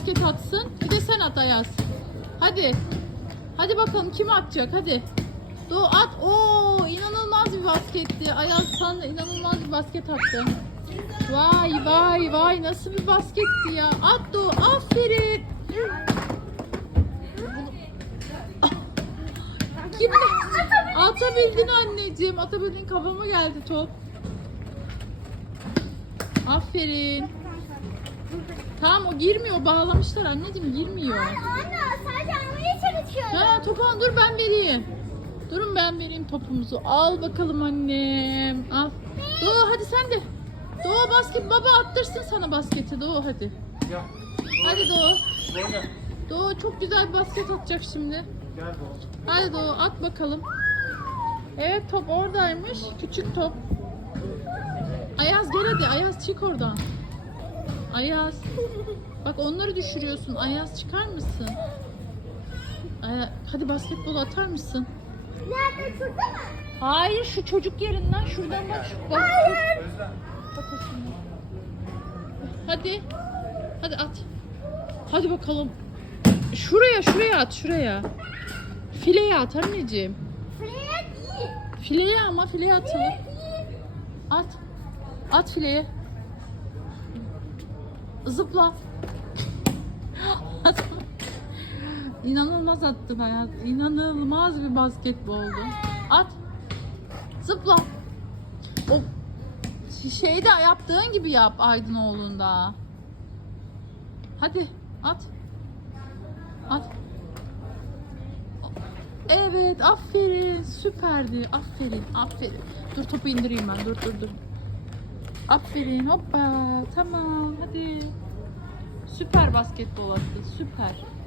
basket atsın. Bir de sen at Ayaz. Hadi. Hadi bakalım kim atacak hadi. Doğu at. Oo inanılmaz bir basketti. Ayaz sen inanılmaz bir basket attın. Vay vay vay nasıl bir basketti ya. At Doğu aferin. Kim Atabildin anneciğim. Atabildin kafama geldi top. Aferin. Tamam o girmiyor. Bağlamışlar anneciğim girmiyor. Anne sadece almaya çalışıyorum. Ha topu al, dur ben vereyim. Durun ben vereyim topumuzu. Al bakalım annem. Al. Doğu hadi sen de. Doğu basket baba attırsın sana basketi Doğu hadi. Gel. Hadi Doğu. Böyle. Doğu çok güzel basket atacak şimdi. Gel Doğu. Hadi Doğu at bakalım. Evet top oradaymış. Küçük top. Ayaz gel hadi. Ayaz çık oradan. Ayaz. Bak onları düşürüyorsun. Ayaz çıkar mısın? Aya- hadi basketbol atar mısın? Nerede şurada mı? Hayır şu çocuk yerinden şuradan bak. Şu bak. Özlem. Bak şimdi. Hadi. Hadi at. Hadi bakalım. Şuraya şuraya at şuraya. Fileye at anneciğim. Fred değil. Fileye ama fileye atılır. At. At fileye. Zıpla. İnanılmaz attın hayat. İnanılmaz bir basketboldu. At. Zıpla. O şeyi de yaptığın gibi yap Aydınoğlu'nda. Hadi at. At. Evet aferin süperdi aferin aferin. Dur topu indireyim ben dur dur dur. Aferin hoppa tamam hadi. Süper basketbol attı süper.